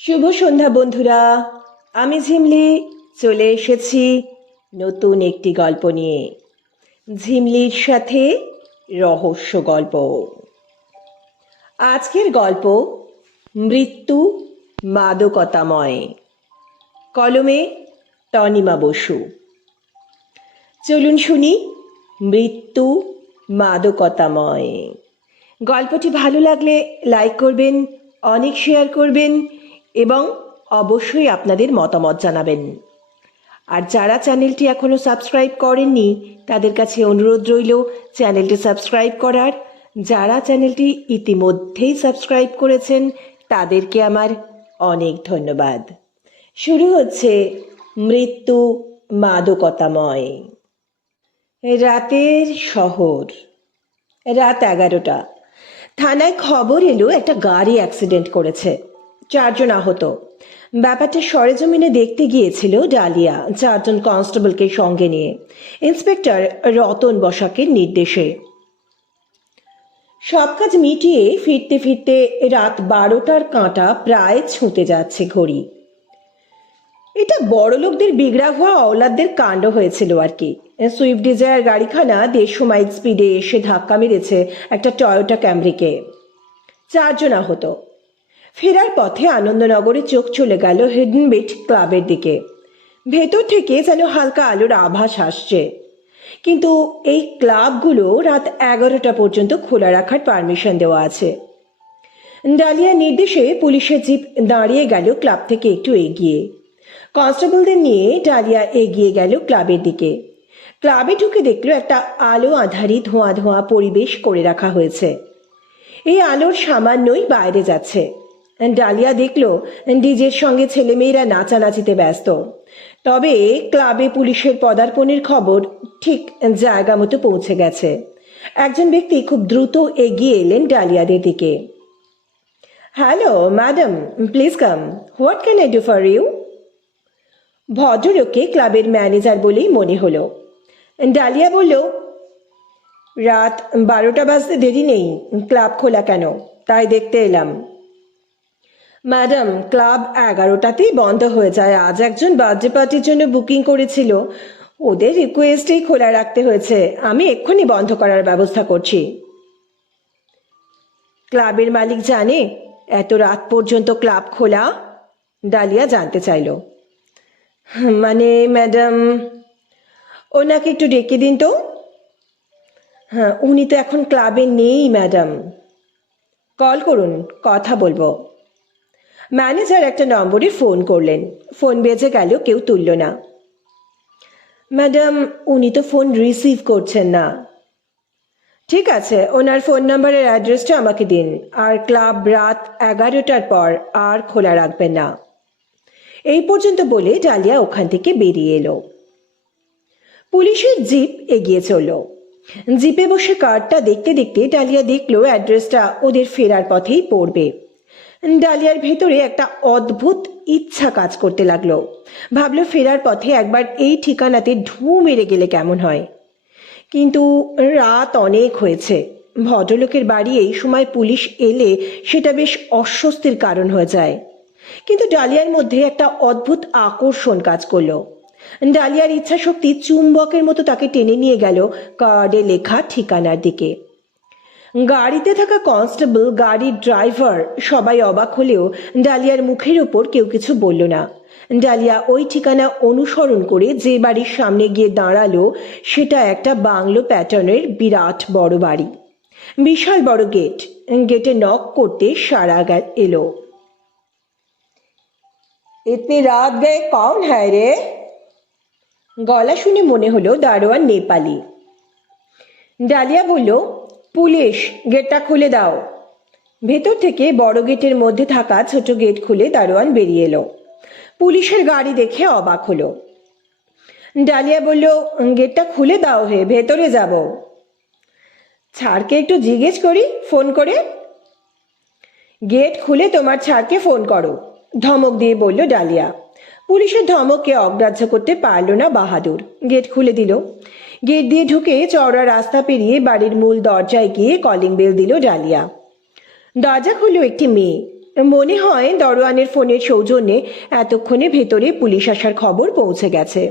শুভ সন্ধ্যা বন্ধুরা। আমি ঝিমলি চলে এসেছি নতুন একটি গল্প নিয়ে। ঝিমলির সাথে রহস্য গল্প। আজকের গল্প মৃত্যু মাদকতাময়। কলমে তনিমা বসু। চলুন শুনি মৃত্যু মাদকতাময়। গল্পটি ভালো লাগলে লাইক করবেন, অনেক শেয়ার করবেন এবং অবশ্যই আপনাদের মতামত জানাবেন। আর যারা চ্যানেলটি এখনও সাবস্ক্রাইব করেননি তাদের কাছে অনুরোধ রইল চ্যানেলটি সাবস্ক্রাইব করার। যারা চ্যানেলটি ইতিমধ্যেই সাবস্ক্রাইব করেছেন তাদেরকে আমার অনেক ধন্যবাদ। শুরু হচ্ছে মৃত্যু মাদকতাময়। রাতের শহর। রাত 11টা। থানায় খবর এলো একটা গাড়ি অ্যাক্সিডেন্ট করেছে, 4 জন আহত। ব্যাপারটা সরেজমিনে দেখতে গিয়েছিল ডালিয়া 4 জন কনস্টেবলকে সঙ্গে নিয়ে, ইন্সপেক্টর রতন বসাকের নির্দেশে। সব কাজ মিটিয়ে ফিরতে ফিরতে রাত 12টার কাঁটা প্রায় ছুঁতে যাচ্ছে ঘড়ি। এটা বড় লোকদের বিগড়া হওয়া অওলাদদের কাণ্ড হয়েছিল আর কি। সুইফট ডিজায়ার গাড়িখানা 150 মাইল স্পিডে এসে ধাক্কা মেরেছে একটা টয়োটা ক্যামরিকে। 4 জন আহত। ফেরার পথে আনন্দনগরে চোখ চলে গেল হিডেন বিট ক্লাবের দিকে। ভেতর থেকে যেন হালকা আলোর আভাস আসছে, কিন্তু এই ক্লাবগুলো রাত 11টা পর্যন্ত খোলা রাখার পারমিশন দেওয়া আছে। ডালিয়ার নির্দেশে পুলিশের জিপ দাঁড়িয়ে গেল ক্লাব থেকে একটু এগিয়ে। কনস্টেবলদের নিয়ে ডালিয়া এগিয়ে গেল ক্লাবের দিকে। ক্লাবে ঢুকে দেখলো একটা আলো আঁধারি ধোঁয়া ধোঁয়া পরিবেশ করে রাখা হয়েছে। এই আলোর সামান্যই বাইরে যাচ্ছে। ডালিয়া দেখলো ডিজের সঙ্গে ছেলেমেয়েরা নাচানাচিতে ব্যস্ত। তবে ক্লাবে পুলিশের পদার্পণের খবর ঠিক জায়গা মতো পৌঁছে গেছে। একজন ব্যক্তি খুব দ্রুত এগিয়ে এলেন ডালিয়াদের দিকে। Hello madam, please come, what can I do for you? ভদ্রলোককে ক্লাবের ম্যানেজার বলেই মনে হলো। ডালিয়া বলল, রাত 12টা বাজতে দেরি নেই, ক্লাব খোলা কেন তাই দেখতে এলাম। ম্যাডাম, ক্লাব 11টাতেই বন্ধ হয়ে যায়। আজ একজন বার্থডে পার্টির জন্য বুকিং করেছিল, ওদের রিকোয়েস্টেই খোলা রাখতে হয়েছে। আমি এক্ষুনি বন্ধ করার ব্যবস্থা করছি। ক্লাবের মালিক জানে এত রাত পর্যন্ত ক্লাব খোলা? ডালিয়া জানতে চাইল। মানে ম্যাডাম, ওনাকে একটু ডেকে দিন তো। হ্যাঁ, উনি তো এখন ক্লাবে নেই ম্যাডাম। কল করুন, কথা বলবো। ম্যানেজার একটা নম্বরে ফোন করলেন। ফোন বেজে গেল, কেউ তুলল না। ম্যাডাম, উনি তো ফোন রিসিভ করছেন না। ঠিক আছে, ওনার ফোন নাম্বারের অ্যাড্রেসটা আমাকে দিন, আর ক্লাব রাত 11টার পর আর খোলা রাখবেন না। এই পর্যন্ত বলে ডালিয়া ওখান থেকে বেরিয়ে এলো। পুলিশের জিপ এগিয়ে চলল। জিপে বসে কার্ডটা দেখতে দেখতে ডালিয়া দেখলো অ্যাড্রেসটা ওদের ফেরার পথেই পড়বে। ডালিয়ার ভেতরে একটা অদ্ভুত ইচ্ছা কাজ করতে লাগলো। ভাবলো ফেরার পথে একবার এই ঠিকানাতে ঢুঁ মেরে গেলে কেমন হয়। কিন্তু রাত অনেক হয়েছে। ভদ্রলোকের বাড়ি এই সময় পুলিশ এলে সেটা বেশ অস্বস্তির কারণ হয়ে যায়। কিন্তু ডালিয়ার মধ্যে একটা অদ্ভুত আকর্ষণ কাজ করলো। ডালিয়ার ইচ্ছা শক্তি চুম্বকের মতো তাকে টেনে নিয়ে গেল কার্ডে লেখা ঠিকানার দিকে। গাড়িতে থাকা কনস্টেবল, গাড়ির ড্রাইভার সবাই অবাক হলেও ডালিয়ার মুখের ওপর কেউ কিছু বলল না। ডালিয়া ওই ঠিকানা অনুসরণ করে যে বাড়ির সামনে গিয়ে দাঁড়ালো সেটা একটা বাংলো প্যাটার্নের বিরাট বড় বাড়ি। বিশাল বড় গেট। গেটে নক করতে সাড়া এলো। ইতনি রাত গয়ে কৌন হ্যায় রে? গলা শুনে মনে হলো দারোয়ান নেপালি। ডালিয়া বলল, পুলিশ, গেটটা খুলে দাও। ভেতর থেকে বড় গেটের মধ্যে থাকা ছোট গেট খুলে দারোয়ান বেরিয়ে এলো। পুলিশের গাড়ি দেখে অবাক হলো। ডালিয়া বলল, গেটটা খুলে দাও হে, ভেতরে যাব। ছাড়কে একটু জিজ্ঞেস করি ফোন করে। গেট খুলে তোমার ছাড়কে ফোন করো, ধমক দিয়ে বলল ডালিয়া। পুলিশের ধমককে অগ্রাহ্য করতে পারল না বাহাদুর। গেট খুলে দিল। গেট দিয়ে ঢুকে চওড়া রাস্তা পেরিয়ে বাড়ির মূল দরজায় গিয়ে কলিং বেল দিল ডালিয়া। দরজা খুলল একটি মেয়ে। মনে হয় দরোয়ানের ফোনের সৌজন্যে এতক্ষণে ভেতরে পুলিশ আসার খবর পৌঁছে গেছে।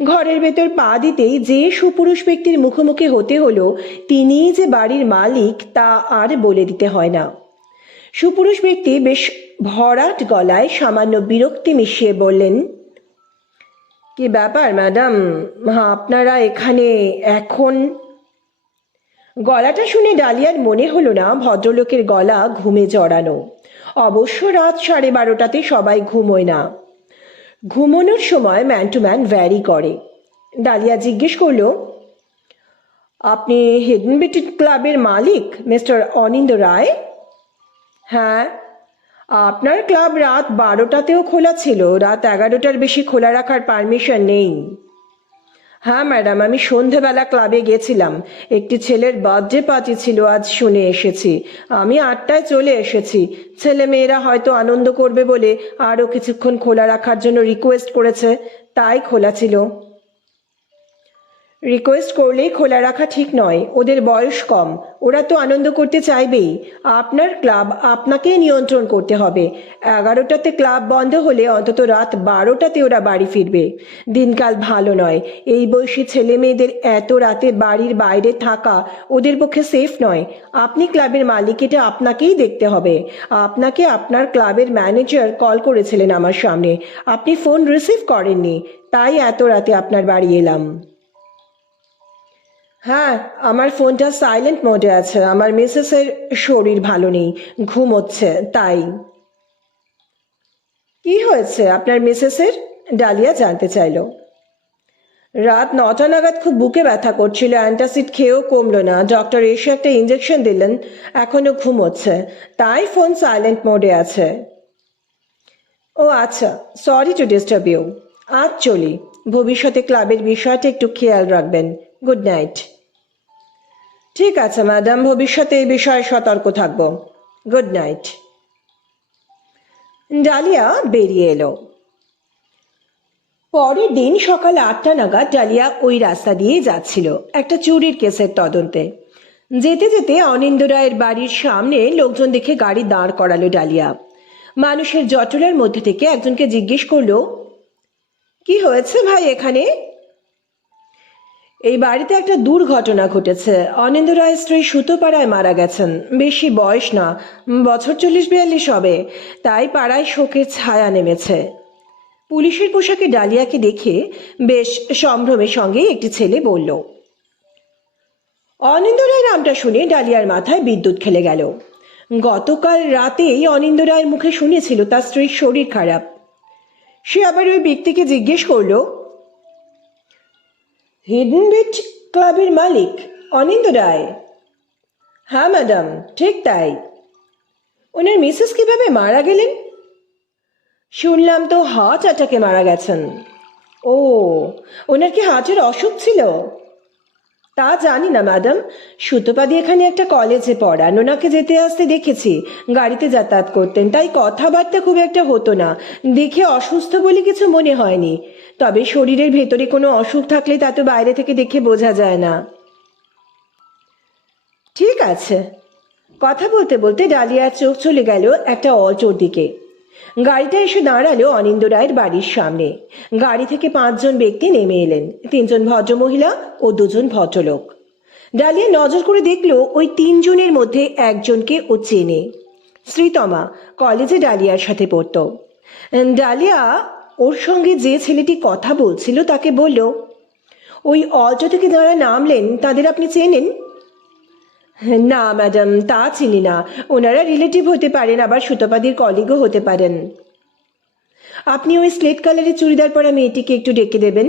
ঘরের ভেতর পা দিতেই যে সুপুরুষ ব্যক্তির মুখোমুখি হতে হলো তিনিই যে বাড়ির মালিক তা আর বলে দিতে হয় না। সুপুরুষ ব্যক্তি বেশ ভরাট গলায় সামান্য বিরক্তি মিশিয়ে বললেন, কি ব্যাপার ম্যাডাম, আপনারা এখানে এখন? গলাটা শুনে ডালিয়ার মনে হলো না ভদ্রলোকের গলা ঘুমে জড়ানো। অবশ্য রাত 12:30টাতে সবাই ঘুমোয় না, ঘুমানোর সময় ম্যান টু ম্যান ভ্যারি করে। ডালিয়া জিজ্ঞেস করল, আপনি হিডেন বিউটি ক্লাবের মালিক মিস্টার অনিন্দ রায়? হ্যাঁ। আপনার ক্লাব রাত 12টাতেও খোলা ছিল, রাত 11টার বেশি খোলা রাখার পারমিশন নেই। হ্যাঁ ম্যাডাম, আমি সন্ধেবেলা ক্লাবে গেছিলাম, একটি ছেলের বার্থডে পার্টি ছিল আজ, শুনে এসেছি। আমি 8টায় চলে এসেছি। ছেলে মেয়েরা হয়তো আনন্দ করবে বলে আরও কিছুক্ষণ খোলা রাখার জন্য রিকোয়েস্ট করেছে, তাই খোলা ছিল। রিকোয়েস্ট করলেই খোলা রাখা ঠিক নয়, ওদের বয়স কম, ওরা তো আনন্দ করতে চাইবেই। আপনার ক্লাব আপনাকেই নিয়ন্ত্রণ করতে হবে। 11টাতে ক্লাব বন্ধ হলে অন্তত রাত 12টাতে ওরা বাড়ি ফিরবে। দিনকাল ভালো নয়, এই বয়সী ছেলে মেয়েদের এত রাতে বাড়ির বাইরে থাকা ওদের পক্ষে সেফ নয়। আপনি ক্লাবের মালিক, এটা আপনাকেই দেখতে হবে। আপনাকে আপনার ক্লাবের ম্যানেজার কল করেছিলেন আমার সামনে, আপনি ফোন রিসিভ করেননি, তাই এত রাতে আপনার বাড়ি এলাম। হ্যাঁ, আমার ফোনটা সাইলেন্ট মোডে আছে, আমার মিসেসের শরীর ভালো নেই, ঘুমোচ্ছে তাই। কি হয়েছে আপনার মিসেসের? ডালিয়া জানতে চাইল। রাত 9টা নাগাদ খুব বুকে ব্যথা করছিল, অ্যান্টাসিড খেয়েও কমলো না, ডক্টর এসে একটা ইঞ্জেকশন দিলেন, এখনো ঘুমোচ্ছে, তাই ফোন সাইলেন্ট মোডে আছে। ও আচ্ছা, সরি টু ডিস্টার্ব ইউ। আজ চলি, ভবিষ্যতে ক্লাবের বিষয়টা একটু খেয়াল রাখবেন। Good night. ঠিক আছে ম্যাডাম, ভবিষ্যতে এই বিষয়ে সতর্ক থাকব। Good night. ডালিয়া বেরিয়ে এলো। পরের দিন সকাল 8টা নাগাদ ডালিয়া ওই রাস্তা দিয়ে যাচ্ছিল একটা চুরির কেসের তদন্তে। যেতে যেতে অনিন্দ রায়ের বাড়ির সামনে লোকজন দেখে গাড়ি দাঁড় করালো ডালিয়া। মানুষের জটলার মধ্যে থেকে একজনকে জিজ্ঞেস করলো, কি হয়েছে ভাই এখানে? এই বাড়িতে একটা দুর্ঘটনা ঘটেছে, অনিন্দ রায়ের স্ত্রী সুতোপাড়ায় মারা গেছেন। বেশি বয়স না, বছর 40-42 হবে, তাই পাড়ায় শোকের ছায়া নেমেছে। পুলিশের পোশাকে ডালিয়াকে দেখে বেশ সম্ভ্রমের সঙ্গে একটি ছেলে বলল। অনিন্দ রায় নামটা শুনে ডালিয়ার মাথায় বিদ্যুৎ খেলে গেল। গতকাল রাতেই অনিন্দ রায়ের মুখে শুনেছিল তার স্ত্রীর শরীর খারাপ। সে আবার ওই ব্যক্তিকে জিজ্ঞেস করল, হিডেন বিউটি ক্লাবের মালিক অনিন্দ রায়? হ্যাঁ ম্যাডাম, ঠিক তাই। ওনার মিসেস কিভাবে মারা গেলেন? শুনলাম তো হার্ট অ্যাটাকে মারা গেছেন। ও, ওনার কি হার্টের অসুখ ছিল? তা জানি না ম্যাডাম, সুতোপাদি এখানে একটা কলেজে পড়ান, ওনাকে যেতে আসতে দেখেছি, গাড়িতে যাতায়াত করতেন, তাই কথাবার্তা খুব একটা হতো না, দেখে অসুস্থ বলে কিছু মনে হয়নি। তবে শরীরের ভেতরে কোনো অসুখ থাকলে তা তো বাইরে থেকে দেখে বোঝা যায় না। ঠিক আছে। কথা বলতে বলতে ডালিয়ার চোখ চলে গেল একটা অটোর দিকে। গাড়িটা এসে দাঁড়ালো অনিন্দ রায়ের বাড়ির সামনে। গাড়ি থেকে 5 জন ব্যক্তি নেমে এলেন, 3 জন ভদ্রমহিলা ও 2 জন ভদ্রলোক। ডালিয়া নজর করে দেখলো ওই 3 জনের মধ্যে একজনকে ও চেনে। শ্রীতমা, কলেজে ডালিয়ার সাথে পড়ত। ডালিয়া ওর সঙ্গে যে ছেলেটি কথা বলছিল তাকে বলল, ওই অটো থেকে যারা নামলেন তাদের আপনি চেনেন? না ম্যাডাম, তা চিনি না, ওনারা রিলেটিভ হতে পারেন, আবার সুতোপাদির কলিগও হতে পারেন। আপনি ওই স্লেট কালারের চুড়িদার পরা মেয়েটিকে একটু ডেকে দেবেন।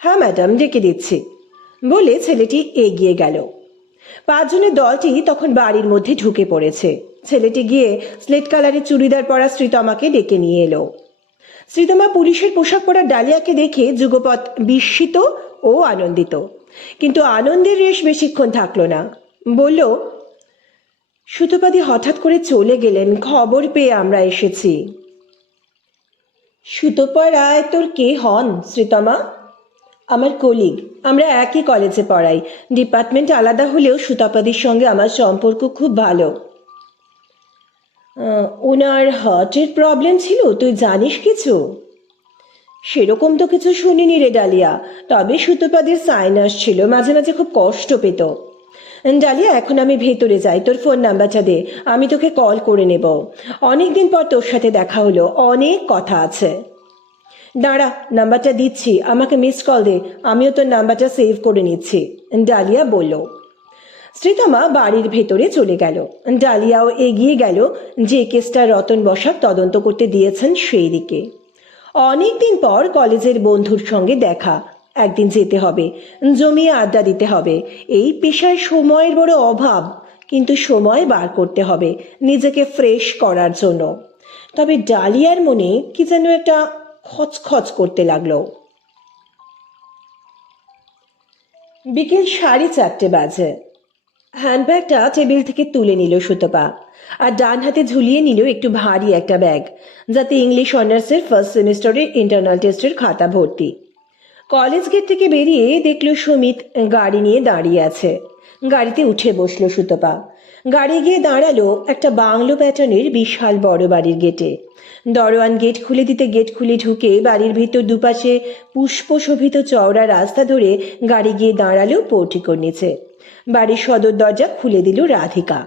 হ্যাঁ ম্যাডাম, ডেকে দিচ্ছি বলে ছেলেটি এগিয়ে গেল। 5 জনের দলটি তখন বাড়ির মধ্যে ঢুকে পড়েছে। ছেলেটি গিয়ে স্লেট কালারের চুড়িদার পরা শ্রীতমাকে ডেকে নিয়ে এলো। শ্রীতমা পুলিশের পোশাক পরা ডালিয়াকে দেখে যুগপৎ বিস্মিত ও আনন্দিত, কিন্তু আনন্দের রেশ বেশিক্ষণ থাকলো না। বলল, সুতোপাদি হঠাৎ করে চলে গেলেন, খবর পেয়ে আমরা এসেছি। সুতোপাড়ায় তোর কে হন শ্রীতমা? আমার কলিগ, আমরা একই কলেজে পড়াই, ডিপার্টমেন্ট আলাদা হলেও সুতোপাদির সঙ্গে আমার সম্পর্ক খুব ভালো। ওনার হার্টের প্রবলেম ছিল, তুই জানিস কিছু? সেরকম তো কিছু শুনিনি রে ডালিয়া, তবে সুতোপাদের সাইনাস ছিল, মাঝে মাঝে খুব কষ্ট পেত। ডালিয়া, এখন আমি ভেতরে যাই, তোর ফোন নাম্বারটা দে, আমি তোকে কল করে নেব। অনেকদিন পর তোর সাথে দেখা হলো, অনেক কথা আছে। দাঁড়া, নাম্বারটা দিচ্ছি, আমাকে মিস কল দে, আমিও তোর নাম্বারটা সেভ করে নিচ্ছি, ডালিয়া বলল। শ্রীতমা বাড়ির ভেতরে চলে গেল। ডালিয়াও এগিয়ে গেল যে কেসটা রতন বসাক তদন্ত করতে দিয়েছেন সেই দিকে। অনেকদিন পর কলেজের বন্ধুর সঙ্গে দেখা, একদিন যেতে হবে, জমিয়ে আড্ডা দিতে হবে। এই পেশায় সময়ের বড় অভাব, কিন্তু সময় বার করতে হবে নিজেকে ফ্রেশ করার জন্য। তবে ডালিয়ার মনে কি যেন একটা খচখচ করতে লাগলো। বিকেল 4:30 বাজে। হ্যান্ডব্যাগটা টেবিল থেকে তুলে নিল সুতপা, আর ডান হাতে ঝুলিয়ে নিল একটু ভারী একটা ব্যাগ, যাতে ইংলিশ অনার্সের ফার্স্ট সেমিস্টারের ইন্টারনাল টেস্টের খাতা ভর্তি। কলেজ গেট থেকে বেরিয়ে দেখল সুমিত গাড়ি নিয়ে দাঁড়িয়ে আছে। গাড়িতে উঠে বসলো সুতপা। গাড়ি গিয়ে দাঁড়ালো একটা বাংলো প্যাটার্নের বিশাল বড় বাড়ির গেটে। দরোয়ান গেট খুলে দিতে গেট খুলে ঢুকে বাড়ির ভিতর দুপাশে পুষ্পশোভিত চওড়া রাস্তা ধরে গাড়ি গিয়ে দাঁড়ালো পোর্টিকোর নিচে। বাড়ির সদর দরজা খুলে দিল রাধিকা।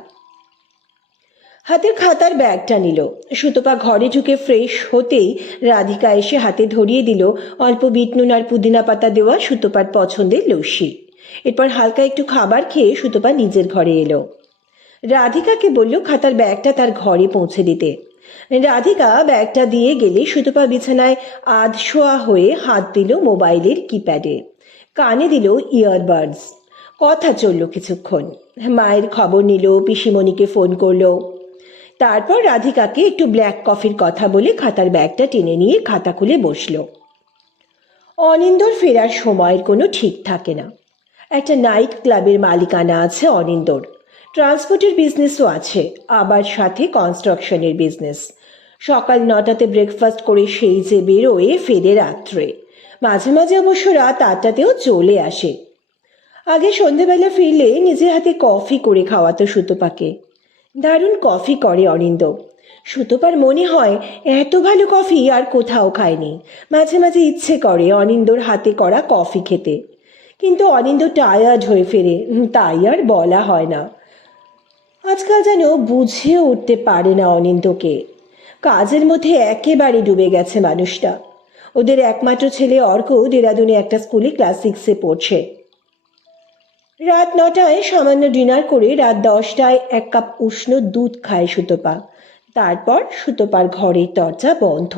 হাতের খাতার ব্যাগটা নিল। সুতপা ঘরে ঢুকে ফ্রেশ হতেই রাধিকা এসে হাতে ধরিয়ে দিল অল্প বিট নুন আর পুদিনা পাতা দেওয়া সুতপার পছন্দের লস্যি। এরপর হালকা একটু খাবার খেয়ে সুতপা নিজের ঘরে এলো। রাধিকাকে বলল খাতার ব্যাগটা তার ঘরে পৌঁছে দিতে। রাধিকা ব্যাগটা দিয়ে গেলে সুতপা বিছানায় আধশোয়া হয়ে হাত দিল মোবাইলের কিপ্যাডে, কানে দিল ইয়ারবাডস। কথা চলল কিছুক্ষণ। মায়ের খবর নিল, পিসিমণিকে ফোন করলো। তারপর রাধিকাকে একটু ব্ল্যাক কফির কথা বলে খাতার ব্যাগটা টেনে নিয়ে খাতা খুলে বসল। অনিন্দর ফেরার সময়ের কোনো ঠিক থাকে না। একটা নাইট ক্লাবের মালিকানা আছে অনিন্দর, ট্রান্সপোর্টের বিজনেসও আছে, আবার সাথে কনস্ট্রাকশনের বিজনেস। সকাল 9টাতে ব্রেকফাস্ট করে সেই যে বেরোয় ফেরে রাত্রে, মাঝে মাঝে অবশ্য রাত 8টাতেও চলে আসে। আগে সন্ধেবেলা ফিরলে নিজের হাতে কফি করে খাওয়াতো সুতপাকে। দারুণ কফি করে অনিন্দ। সুতপার মনে হয় এত ভালো কফি আর কোথাও খায়নি। মাঝে মাঝে ইচ্ছে করে অনিন্দর হাতে করা কফি খেতে, কিন্তু অনিন্দ টায়ার্ড হয়ে ফেরে, তাই আর বলা হয় না। আজকাল যেন বুঝে উঠতে পারে না অনিন্দকে। কাজের মধ্যে একেবারে ডুবে গেছে মানুষটা। ওদের একমাত্র ছেলে অর্ক দেরাদুনে একটা স্কুলে ক্লাস 6-এ পড়ছে। রাত 9টায় সামান্য ডিনার করে রাত 10টায় 1 কাপ উষ্ণ দুধ খায় সুতপা। তারপর সুতপার ঘরের দরজা বন্ধ।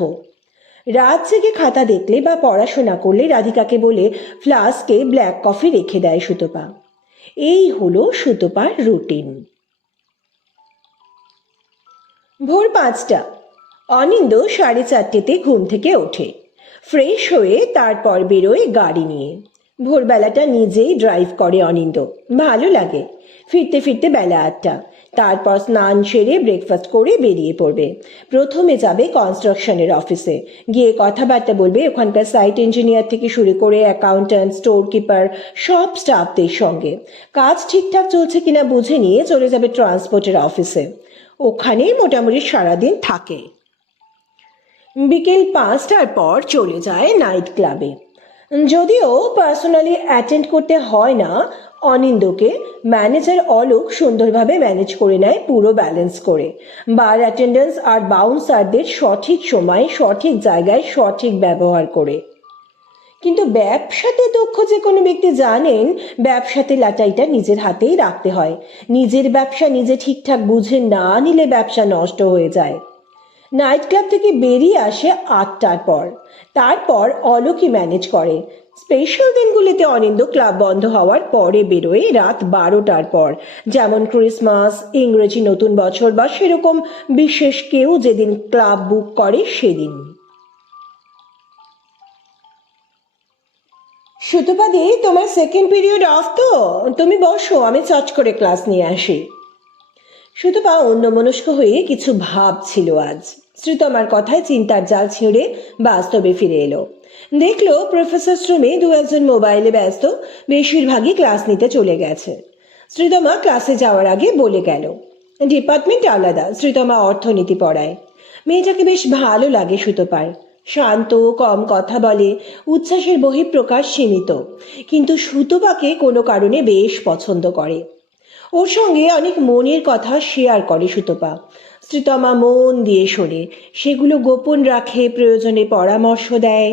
রাত জেগে খাতা দেখলে বা পড়াশোনা করলে রাধিকাকে বলে ফ্লাস্কে ব্ল্যাক কফি রেখে দেয় সুতপা। এই হলো সুতপার রুটিন। ভোর 5টা। অনিন্দ 4:30-তে ঘুম থেকে ওঠে। ফ্রেশ হয়ে তারপর বেরোয় গাড়ি নিয়ে। ভোরবেলাটা নিজেই ড্রাইভ করে অনিন্দ, ভালো লাগে। ফিরতে ফিরতে বেলা 8টা। তারপর স্নান সেরে ব্রেকফাস্ট করে বেরিয়ে পড়বে। প্রথমে যাবে কনস্ট্রাকশনের অফিসে, গিয়ে কথাবার্তা বলবে ওখানকার সাইট ইঞ্জিনিয়ার থেকে শুরু করে অ্যাকাউন্ট্যান্ট, স্টোর কিপার, সব স্টাফদের সঙ্গে। কাজ ঠিকঠাক চলছে কিনা বুঝে নিয়ে চলে যাবে ট্রান্সপোর্টের অফিসে। ওখানেই মোটামুটি সারাদিন থাকে। বিকেল 5টার পর চলে যায় নাইট ক্লাবে। যদিও পার্সোনালি অ্যাটেন্ড করতে হয় না অনিন্দকে, ম্যানেজার অলোক সুন্দরভাবে ম্যানেজ করে নেয় পুরো ব্যালেন্স করে। বার অ্যাটেন্ডেন্স আর বাউন্সারদের সঠিক সময় সঠিক জায়গায় সঠিক ব্যবহার করে। কিন্তু ব্যবসাতে দক্ষ যে কোনো ব্যক্তি জানেন ব্যবসাতে লাটাইটা নিজের হাতেই রাখতে হয়। নিজের ব্যবসা নিজে ঠিকঠাক বুঝে না নিলে ব্যবসা নষ্ট হয়ে যায়। নাইট ক্লাব থেকে বেরিয়ে আসে 8টার পর। তারপর অলোকই ম্যানেজ করে। স্পেশাল দিনগুলিতে অনিন্দ ক্লাব বন্ধ হওয়ার পরে বেরোয় রাত 12টার পর, যেমন ক্রিসমাস, ইংরেজি নতুন বছর বা সেরকম বিশেষ কেউ যেদিন ক্লাব বুক করে সেদিন। সুতপাদি, তোমার সেকেন্ড পিরিয়ড অফ তো, তুমি বসো, আমি চট করে ক্লাস নিয়ে আসি। সুতপা অন্যমনস্ক হয়ে কিছু ভাবছিল আজ। শ্রীতমার কথায় চিন্তার জাল ছিঁড়ে বাস্তবে ফিরে এলো। দেখলো প্রফেসর রুমে 2-1 মোবাইলে ব্যস্ত, বেশিরভাগই ক্লাস নিতে চলে গেছে। শ্রীতমা ক্লাসে যাওয়ার আগে বলে গেল, ডিপার্টমেন্ট আলাদা। শ্রীতমা অর্থনীতি পড়ায়। মেয়েটাকে বেশ ভালো লাগে সুতোপার। শান্ত, কম কথা বলে, উচ্ছ্বাসের বহিঃপ্রকাশ সীমিত, কিন্তু সুতোপাকে কোনো কারণে বেশ পছন্দ করে। ওর সঙ্গে অনেক মনের কথা শেয়ার করে সুতপা। শ্রীতমা মন দিয়ে শোনে, সেগুলো গোপন রাখে, প্রয়োজনে পরামর্শ দেয়।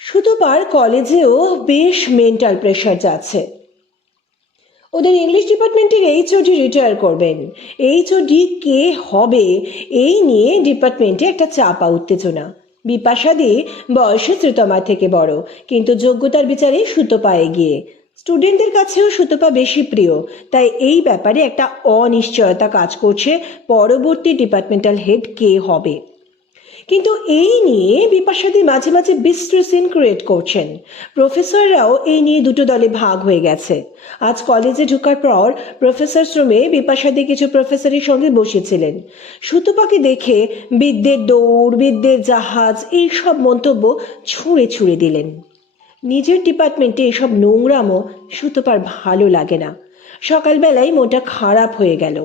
সুতপার কলেজেও বেশ মেন্টাল প্রেশার যাচ্ছে। ওদের ইংলিশ ডিপার্টমেন্টের এইচওডি রিটায়ার করবেন। এইচওডি কে হবে এই নিয়ে ডিপার্টমেন্টে একটা চাপা উত্তেজনা। বিপাশাদি বয়সে শ্রীতমা থেকে বড়, কিন্তু যোগ্যতার বিচারে সুতপা এগিয়ে। স্টুডেন্টদের কাছেও সুতপা বেশি প্রিয়, তাই এই ব্যাপারে একটা অনিশ্চয়তা কাজ করছে পরবর্তী ডিপার্টমেন্টাল হেড কে হবে। কিন্তু এই নিয়ে বিপাশাদি মাঝে মাঝে বিশ্রী সিন ক্রিয়েট করছেন। প্রফেসররাও এই নিয়ে দুটো দলে ভাগ হয়ে গেছে। আজ কলেজে ঢোকার পর প্রফেসর রুমে বিপাশাদি কিছু প্রফেসরের সঙ্গে বসেছিলেন। সুতপাকে দেখে বিদ্যের দৌড়, বিদ্যের জাহাজ, এইসব মন্তব্য ছুঁড়ে ছুঁড়ে দিলেন। নিজের ডিপার্টমেন্টে এসব নোংরামো সুতপার ভালো লাগে না। সকালবেলায় মনটা খারাপ হয়ে গেল।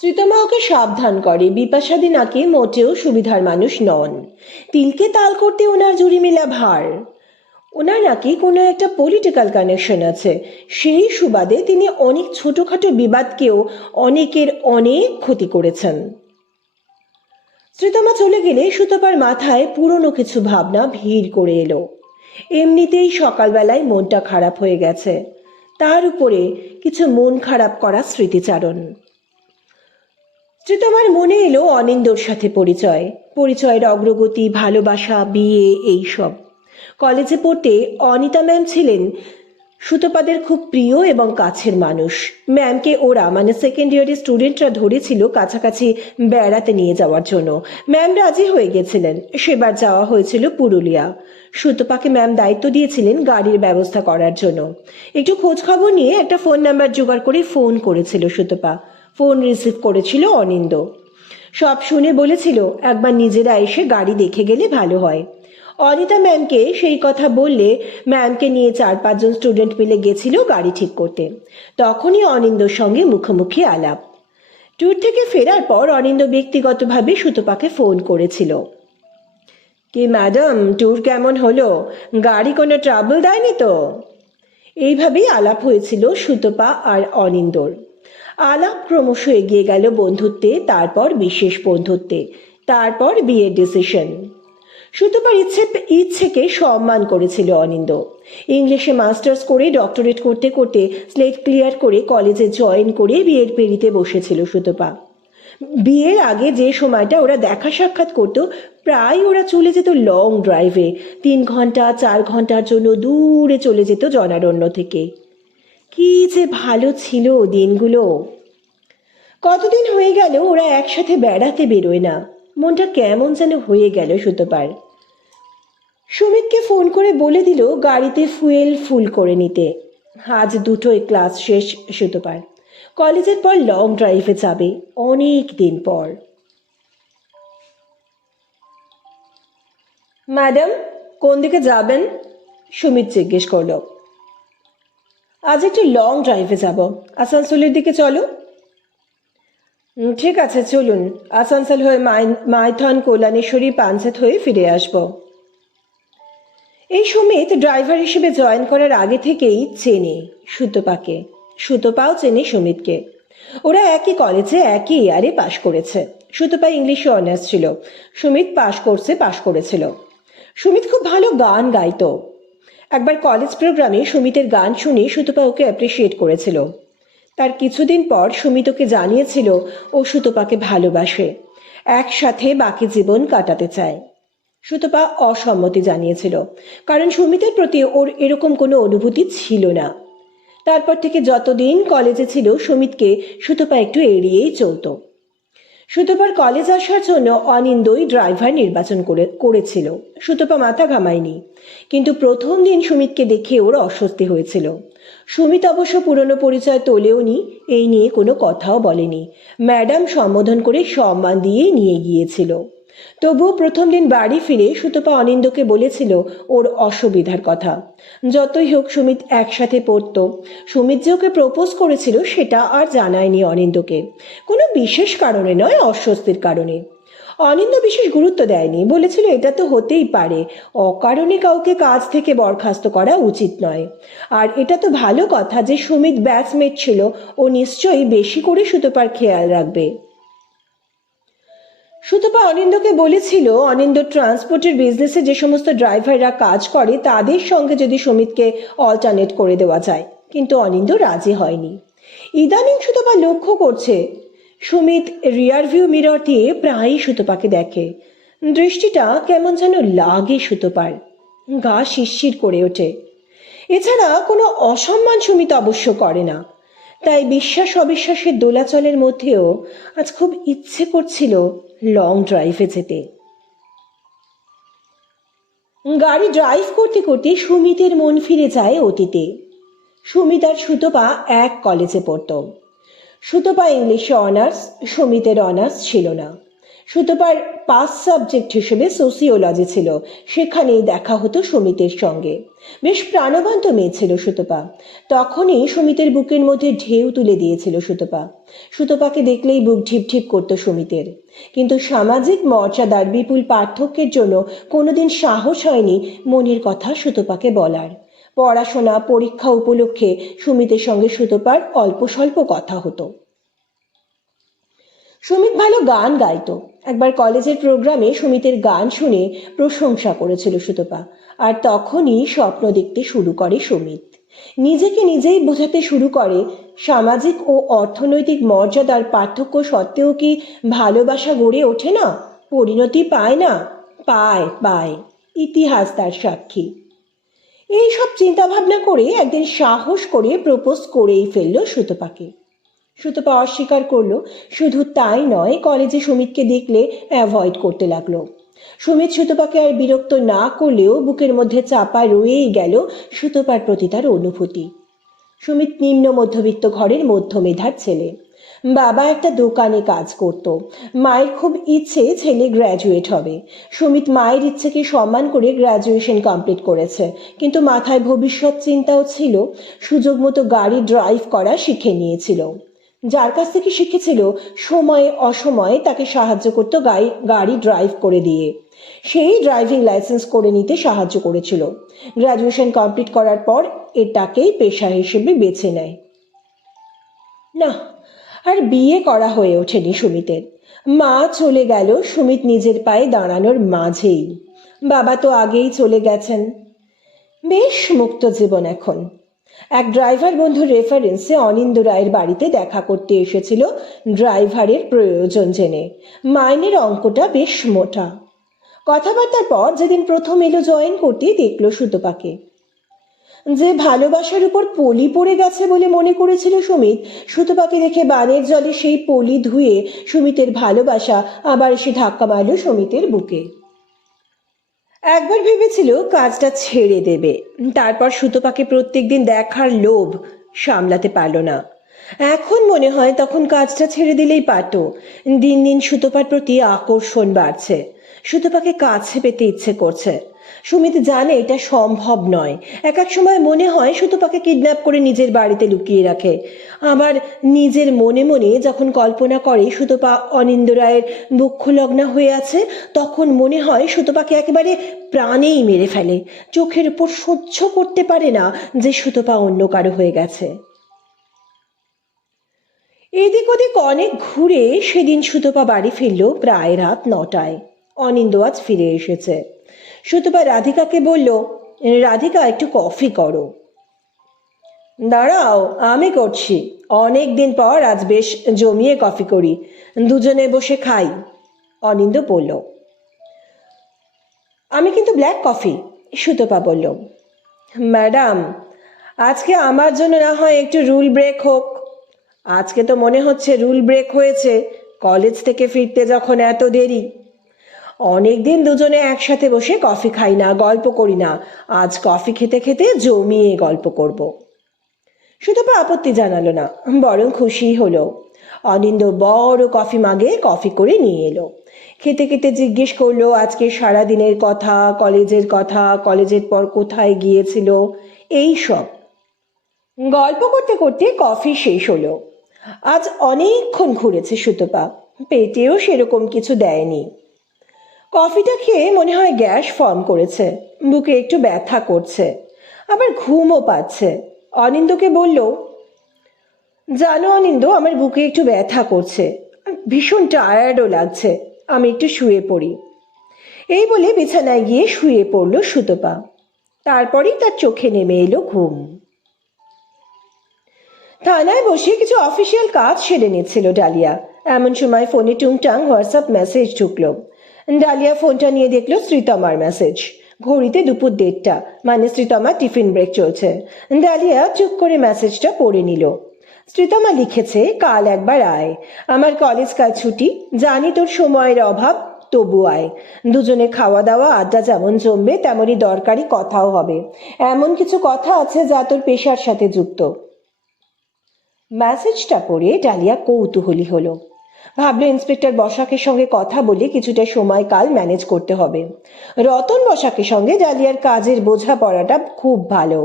শ্রীতমা ওকে সাবধান করে বিপাশাদি নাকি মোটেও সুবিধার মানুষ নন। তিলকে তাল করতে ওনার জুড়ি মেলা ভার। ওনার নাকি কোনো একটা পলিটিক্যাল কানেকশন আছে, সেই সুবাদে তিনি অনেক ছোটখাটো বিবাদকেও অনেকের অনেক ক্ষতি করেছেন। শ্রীতমা চলে গেলে সুতপার মাথায় পুরনো কিছু ভাবনা ভিড় করে এলো। এমনিতেই সকালবেলায় মনটা খারাপ হয়ে গেছে, তার উপরে কিছু মন খারাপ করা স্মৃতিচারণ। শ্রীতমার মনে এলো অনিন্দর সাথে পরিচয়ের অগ্রগতি, ভালোবাসা, বিয়ে, এইসব। কলেজে পড়তে অনিতা ম্যাম ছিলেন সুতপাদের খুব প্রিয় এবং কাছের মানুষ। ম্যামকে ওরা মানে সেকেন্ড ইয়ারের স্টুডেন্টরা ধরেছিল কাছাকাছি বেড়াতে নিয়ে যাওয়ার জন্য। ম্যাম রাজি হয়ে গেছিলেন। সেবার যাওয়া হয়েছিল পুরুলিয়া। সুতপাকে ম্যাম দায়িত্ব দিয়েছিলেন গাড়ির ব্যবস্থা করার জন্য। একটু খোঁজ খবর নিয়ে একটা ফোন নাম্বার জোগাড় করে ফোন করেছিল সুতপা। ফোন রিসিভ করেছিল অনিন্দ। সব শুনে বলেছিল একবার নিজেরা এসে গাড়ি দেখে গেলে ভালো হয়। অনিতা ম্যামকে সেই কথা বললে ম্যামকে নিয়ে 4-5 জন স্টুডেন্ট মিলে গেছিল গাড়ি ঠিক করতে। তখনই অনিন্দর সঙ্গে মুখোমুখি আলাপ। ট্যুর থেকে ফেরার পর অনিন্দ ব্যক্তিগতভাবে সুতপাকে ফোন করেছিল। কি ম্যাডাম, ট্যুর কেমন হলো? গাড়ি কোনো ট্রাবল দেয়নি তো? এইভাবেই আলাপ হয়েছিল সুতপা আর অনিন্দর। আলাপ ক্রমশ এগিয়ে গেল বন্ধুত্বে, তারপর বিশেষ বন্ধুত্বে, তারপর বিয়ের ডিসিশন। সুতপার ইচ্ছেকে সম্মান করেছিল অনিন্দ। ইংলিশে মাস্টার্স করে ডক্টরেট করতে করতে স্লেট ক্লিয়ার করে কলেজে জয়েন করে বিয়ের পেরিতে বসেছিল সুতপা। বিয়ের আগে যে সময়টা ওরা দেখা সাক্ষাৎ করতো, প্রায় ওরা চলে যেত লং ড্রাইভে। 3 ঘন্টা 4 ঘন্টার জন্য দূরে চলে যেত জনারণ্য থেকে। কি যে ভালো ছিল দিনগুলো। কতদিন হয়ে গেল ওরা একসাথে বেড়াতে বেরোয় না। মনটা কেমন যেন হয়ে গেল সুতপার। সুমিতকে ফোন করে বলে দিল গাড়িতে ফুয়েল ফুল করে নিতে। আজ 2টোয় ক্লাস শেষ সুতপার। কলেজের পর লং ড্রাইভে যাবে, অনেক দিন পর। ম্যাডাম, কোন দিকে যাবেন? সুমিত জিজ্ঞেস করল। আজ একটু লং ড্রাইভে যাব, আসানসোলের দিকে চলো। ঠিক আছে, চলুন। আসানসোল হয়ে মাইথন, কল্যাণেশ্বরী, পাঞ্চেত হয়ে ফিরে আসব। এই সুমিত ড্রাইভার হিসেবে জয়েন করার আগে থেকেই চেনে সুতপাকে। সুতপাও চেনে সুমিতকে। ওরা একই কলেজে একই ইয়ারে পাশ করেছে। সুতপা ইংলিশে অনার্স ছিল, সুমিত কোর্সে পাশ করেছিল। সুমিত খুব ভালো গান গাইতো। একবার কলেজ প্রোগ্রামে সুমিতের গান শুনে সুতপা ওকে অ্যাপ্রিসিয়েট করেছিল। তার কিছুদিন পর সুমিত ওকে জানিয়েছিল ও সুতপাকে ভালোবাসে, একসাথে বাকি জীবন কাটাতে চায়। সুতপা অসম্মতি জানিয়েছিল, কারণ সুমিতের প্রতি ওর এরকম কোনো অনুভূতি ছিল না। তারপর থেকে যতদিন কলেজে ছিল সুমিতকে সুতপা একটু এড়িয়েই চলত। সুতপার কলেজ আসার জন্য অনিন্দই ড্রাইভার নির্বাচন করেছিল। সুতপা মাথা ঘামায়নি, কিন্তু প্রথম দিন সুমিতকে দেখে ওর অস্বস্তি হয়েছিল। সুমিত অবশ্য পুরনো পরিচয় তোলেওনি, এই নিয়ে কোনো কথাও বলেনি। ম্যাডাম সম্বোধন করে সম্মান দিয়েই নিয়ে গিয়েছিল। তবুও প্রথম দিন বাড়ি ফিরে সুতপা অনিন্দকে বলেছিল ওর অসুবিধার কথা। যতই হোক সুমিত একসাথে পড়তো। সুমিত যে ওকে প্রপোজ করেছিল সেটা আর জানায়নি অনিন্দকে, কোনো বিশেষ কারণে নয়, অস্বস্তির কারণে। অনিন্দ বিশেষ গুরুত্ব দেয়নি, বলেছিল এটা তো হতেই পারে, অকারণে কাউকে কাজ থেকে বরখাস্ত করা উচিত নয়। আর এটা তো ভালো কথা যে সুমিত ব্যাচমেট ছিল, ও নিশ্চয়ই বেশি করে সুতপার খেয়াল রাখবে। সুতপা অনিন্দকে বলেছিল অনিন্দ ট্রান্সপোর্টের বিজনেসে যে সমস্ত ড্রাইভাররা কাজ করে তাদের সঙ্গে যদি সুমিতকে অল্টারনেট করে দেওয়া যায়, কিন্তু অনিন্দ রাজি হয়নি। ইদানিং সুতপা লক্ষ্য করছে সুমিত রিয়ার ভিউ মিরর দিয়ে প্রায়ই সুতপাকে দেখে। দৃষ্টিটা কেমন যেন লাগে সুতপার, গা শিরশির করে ওঠে। এছাড়া কোনো অসম্মান সুমিত অবশ্য করে না, তাই বিশ্বাস অবিশ্বাসের দোলাচলের মধ্যেও আজ খুব ইচ্ছে করছিল লং ড্রাইভে যেতে। গাড়ি ড্রাইভ করতে করতে সুমিতের মন ফিরে যায় অতীতে। সুমিত আর সুতপা এক কলেজে পড়ত। সুতপা ইংলিশে অনার্স, সুমিতের অনার্স ছিল না। সুতপার পাস সাবজেক্ট হিসেবে সোসিওলজি ছিল, সেখানেই দেখা হতো সুমিতের সঙ্গে। বেশ প্রাণবন্ত মেয়ে ছিল সুতপা। তখনই সুমিতের বুকের মধ্যে ঢেউ তুলে দিয়েছিল সুতপা। সুতপাকে দেখলেই বুক ঢিপঢিপ করতো সুমিতের, কিন্তু সামাজিক মর্যাদার বিপুল পার্থক্যের জন্য কোনোদিন সাহস হয়নি মনের কথা সুতপাকে বলার। পড়াশোনা পরীক্ষা উপলক্ষে সুমিতের সঙ্গে সুতপার অল্প স্বল্প কথা হতো। সুমিত ভালো গান গাইতো। একবার কলেজের প্রোগ্রামে সুমিতের গান শুনে প্রশংসা করেছিল সুতপা, আর তখনই স্বপ্ন দেখতে শুরু করে সুমিত। নিজেকে নিজেই বোঝাতে শুরু করে সামাজিক ও অর্থনৈতিক মর্যাদার পার্থক্য সত্ত্বেও কি ভালোবাসা গড়ে ওঠে না, পরিণতি পায় না? পায় পায়, ইতিহাস তার সাক্ষী। এইসব চিন্তা ভাবনা করে একদিন সাহস করে প্রপোজ করেই ফেলল সুতপাকে। সুতপা অস্বীকার করলো। শুধু তাই নয়, কলেজে সুমিতকে দেখলে অ্যাভয়েড করতে লাগলো। সুমিত সুতপাকে আর বিরক্ত না করলেও বুকের মধ্যে চাপা রয়েই গেল সুতপার প্রতি তার অনুভূতি। সুমিত নিম্ন মধ্যবিত্ত ঘরের মধ্যমেধার ছেলে। বাবা একটা দোকানে কাজ করত। মায়ের খুব ইচ্ছে ছেলে গ্র্যাজুয়েট হবে। সুমিত মায়ের ইচ্ছেকে সম্মান করে গ্র্যাজুয়েশন কমপ্লিট করেছে, কিন্তু মাথায় ভবিষ্যৎ চিন্তাও ছিল। সুযোগ মতো গাড়ি ড্রাইভ করা শিখে নিয়েছিল। যার কাছ থেকে শিখেছিল সময়ে অসময়ে তাকে সাহায্য করত গাড়ি ড্রাইভ করে দিয়ে। সেই ড্রাইভিং লাইসেন্স করে নিতে সাহায্য করেছিল। গ্র্যাজুয়েশন কমপ্লিট করার পর এটাকেই পেশা হিসেবে বেছে নেয়। না, আর বিয়ে করা হয়ে ওঠেনি সুমিতের। মা চলে গেল সুমিত নিজের পায়ে দাঁড়ানোর মাঝেই। বাবা তো আগেই চলে গেছেন। বেশ মুক্ত জীবন এখন। এক ড্রাইভার বন্ধুর রেফারেন্সে অনিন্দ রায়ের বাড়িতে দেখা করতে এসেছিল ড্রাইভারের প্রয়োজন জেনে। মাইনের অঙ্কটা বেশ মোটা। কথাবার্তার পর যেদিন প্রথম এলো জয়েন করতে, দেখলো সুতপাকে। যে ভালোবাসার উপর পলি পড়ে গেছে বলে মনে করেছিল সুমিত, সুতপাকে দেখে বানের জলে সেই পলি ধুয়ে সুমিতের ভালোবাসা আবার এসে ধাক্কা মারল সুমিতের বুকে। একবার ভেবেছিল কাজটা ছেড়ে দেবে, তারপর সুতপাকে প্রত্যেকদিন দেখার লোভ সামলাতে পারল না। এখন মনে হয় তখন কাজটা ছেড়ে দিলেই পারত। দিন দিন সুতপার প্রতি আকর্ষণ বাড়ছে, সুতপাকে কাছে পেতে ইচ্ছে করছে। সুমিত জানে এটা সম্ভব নয়। এক এক সময় মনে হয় সুতপাকে কিডন্যাপ করে নিজের বাড়িতে লুকিয়ে রাখে। আবার নিজের মনে মনে যখন কল্পনা করে সুতপা অনিন্দ রায়ের বক্ষলগ্না হয়ে আছে, তখন মনে হয় সুতপাকে একেবারে প্রাণেই মেরে ফেলে। চোখের উপর সহ্য করতে পারে না যে সুতপা অন্য কারো হয়ে গেছে। এদিক ওদিক অনেক ঘুরে সেদিন সুতপা বাড়ি ফিরল প্রায় রাত 9টায়। অনিন্দ আজ ফিরে এসেছে। সুতপা রাধিকাকে বলল, রাধিকা একটু কফি করো। দাঁড়াও, আমি করছি। অনেক দিন পর আজ বেশ জমিয়ে কফি করি, দুজনে বসে খাই। অনিন্দ বলল। আমি কিন্তু ব্ল্যাক কফি। সুতপা বলল, ম্যাডাম আজকে আমার জন্য না হয় একটু রুল ব্রেক হোক। আজকে তো মনে হচ্ছে রুল ব্রেক হয়েছে, কলেজ থেকে ফিরতে যখন এত দেরি। অনেকদিন দুজনে একসাথে বসে কফি খাই না, গল্প করি না। আজ কফি খেতে খেতে জমিয়ে গল্প করব। সুতপা আপত্তি জানালো না, বরং খুশি হলো। অনিন্দ বড় কফি মাগে কফি করে নিয়ে এলো। খেতে খেতে জিজ্ঞেস করলো আজকে সারাদিনের কথা, কলেজের কথা, কলেজের পর কোথায় গিয়েছিল, এই সব। গল্প করতে করতে কফি শেষ হলো। আজ অনেকক্ষণ ঘুরেছে সুতপা, পেটেও সেরকম কিছু দেয়নি। কফিটা খেয়ে মনে হয় গ্যাস ফর্ম করেছে, বুকে একটু ব্যথা করছে, আবার ঘুমও পাচ্ছে। অনিন্দকে বলল, জানো অনিন্দ, আমার বুকে একটু ব্যথা করছে, ভীষণ টায়ার্ডও লাগছে, আমি একটু শুয়ে পড়ি। এই বলে বিছানায় গিয়ে শুয়ে পড়ল সুতপা। তারপরেই তার চোখে নেমে এলো ঘুম। থানায় বসে কিছু অফিসিয়াল কাজ সেরে নিচ্ছিল ডালিয়া। এমন সময় ফোনে টুংটাং হোয়াটসঅ্যাপ মেসেজ ঢুকলো। ডালিয়া ফোনটা নিয়ে দেখলো শ্রীতমার মেসেজ। ঘড়িতে দুপুর 1:30, মানে শ্রীতমার টিফিন ব্রেক চলছে। ডালিয়া চুপ করে মেসেজটা পড়ে নিল। শ্রীতমা লিখেছে, কাল একবার আয়, আমার কলেজ কাল ছুটি, জানি তোর সময়ের অভাব, তবু আয়। দুজনে খাওয়া দাওয়া আড্ডা যেমন জমবে তেমনই দরকারি কথাও হবে। এমন কিছু কথা আছে যা তোর পেশার সাথে যুক্ত। মেসেজটা পড়ে ডালিয়া কৌতূহলী হলো। ভাবলো ইন্সপেক্টর বসাকের সঙ্গে কথা বলে কিছুটা সময়কাল ম্যানেজ করতে হবে। রতন বসাকের সঙ্গে ডালিয়ার কাজের বোঝাপড়াটা খুব ভালো,